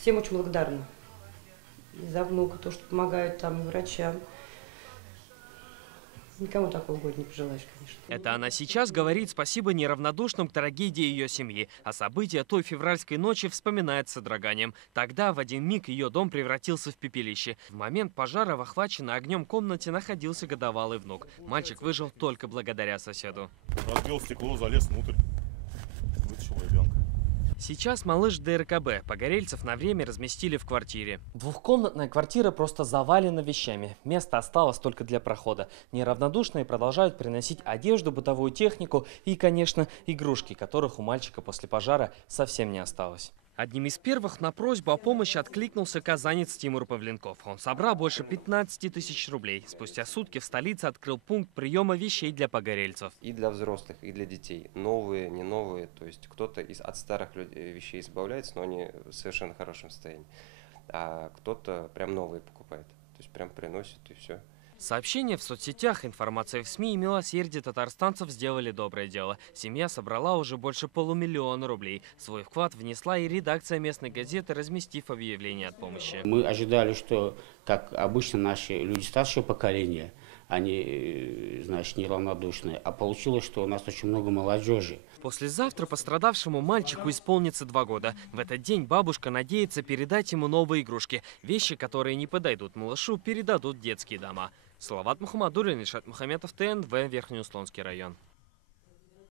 всем очень благодарна. И за внука, то, что помогают там, и врачам. Никому такого года не пожелаешь, конечно. Это она сейчас говорит спасибо неравнодушным к трагедии ее семьи. А события той февральской ночи вспоминает с содроганием. Тогда в один миг ее дом превратился в пепелище. В момент пожара в охваченной огнем комнате находился годовалый внук. Мальчик выжил только благодаря соседу. Разбил стекло, залез внутрь, вытащил ребенка. Сейчас малыш ДРКБ. Погорельцев на время разместили в квартире. Двухкомнатная квартира просто завалена вещами. Место осталось только для прохода. Неравнодушные продолжают приносить одежду, бытовую технику и, конечно, игрушки, которых у мальчика после пожара совсем не осталось. Одним из первых на просьбу о помощи откликнулся казанец Тимур Павленков. Он собрал больше 15 тысяч рублей. Спустя сутки в столице открыл пункт приема вещей для погорельцев. И для взрослых, и для детей. Новые, не новые. То есть кто-то от старых вещей избавляется, но они в совершенно хорошем состоянии. А кто-то прям новые покупает. То есть прям приносит и все. Сообщения в соцсетях, информация в СМИ и милосердие татарстанцев сделали доброе дело. Семья собрала уже больше 500 000 рублей. Свой вклад внесла и редакция местной газеты, разместив объявление от помощи. Мы ожидали, что, как обычно, наши люди старшего поколения, они, значит, неравнодушные. А получилось, что у нас очень много молодежи. Послезавтра пострадавшему мальчику исполнится 2 года. В этот день бабушка надеется передать ему новые игрушки. Вещи, которые не подойдут малышу, передадут детские дома. Салават Мухаммадуллин, Ильшат Мухаметов, ТНВ, Верхнеуслонский район.